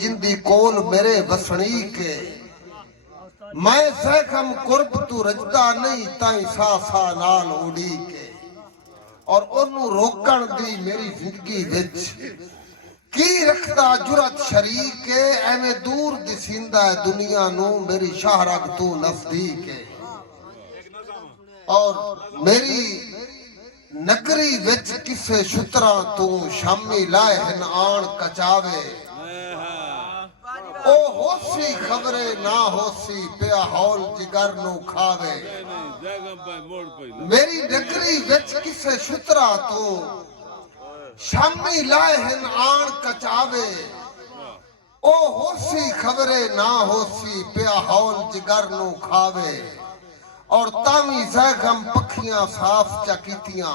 जिंदी कोल मेरे बसनी के मैं सहकम कुर्ब तू रजदा नहीं ताई सा सा नाल उड़ी के और ओनू रोकण दी मेरी जिंदगी विच की रखदा जुरत शरीक है एवें दूर दिसींदा है दुनिया नू मेरी शाहरग तू नजदीक है और मेरी नगरी विच किसे शुतरा तू शामी लाए हन आन कचावे ओ होसी खबरे ना होसी पिया हौल जिगर नू खावे मेरी नगरी विच किसे शुतरा तू शामी लाए हन आन कचावे ओ होसी खबरे ना होसी पिया हौल जिगर नू खावे और तावी जैगम पखियां साफ चकीतियां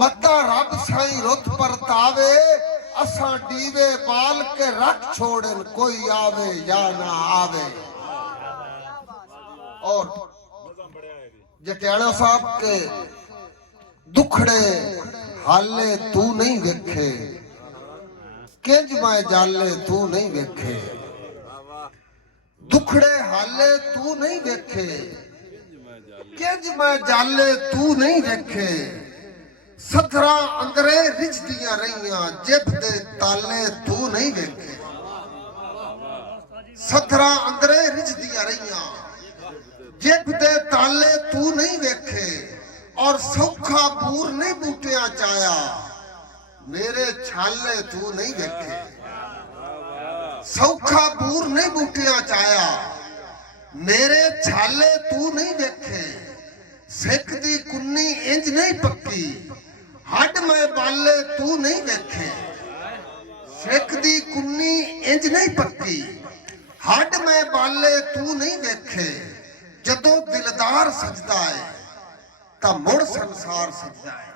मता रब साई रुत परतावे असा डीवे बाल के रख छोड़न कोई आवे या ना आवे। और जटियाणा साहब के दुखड़े हाले तू नहीं वेखे किंज मैं जाले तू नहीं वेखे दुखड़े हाले तू नहीं वेखे किंज मैं जाले तू नहीं वेखे सथरा अंदरे रिझदियां रहियां जिब दे ताले तू नहीं वेखे सथरा अंदरे रिझदियां रहियां जिब दे ताले तू नहीं वेखे और सौखा पूर नहीं बूटियां चाया मेरे छाले तू नहीं वेखे सौखा पूर नहीं बूटियां चाया मेरे छाले तू नहीं वेखे सिख दी कुन्नी इंज नहीं पक्की हड में बाले तू नहीं वेखे सिख दी कुन्नी इंज नहीं पक्की हड में बाले तू नहीं वेखे जदों दिलदार सजदा है ता मुड़ संसार सजदा है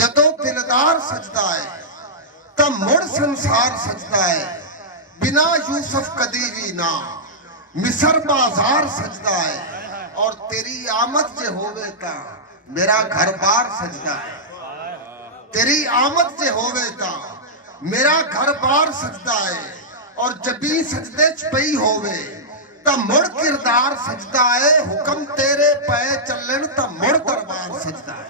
जदों दिलदार सजदा है ता मुड़ संसार सजदा है बिना यूसुफ कदी भी ना मिस्र बाजार सजदा है और तेरी आमद जे होवे ता मेरा घर बार सजदा है तेरी आमद जे होवे ता मेरा घर बार सजदा है और जबी सजदे च पई होवे ता मुड़ किरदार सजदा है हुक्म तेरे पे चलन ता मुड़ दरबार सजदा है।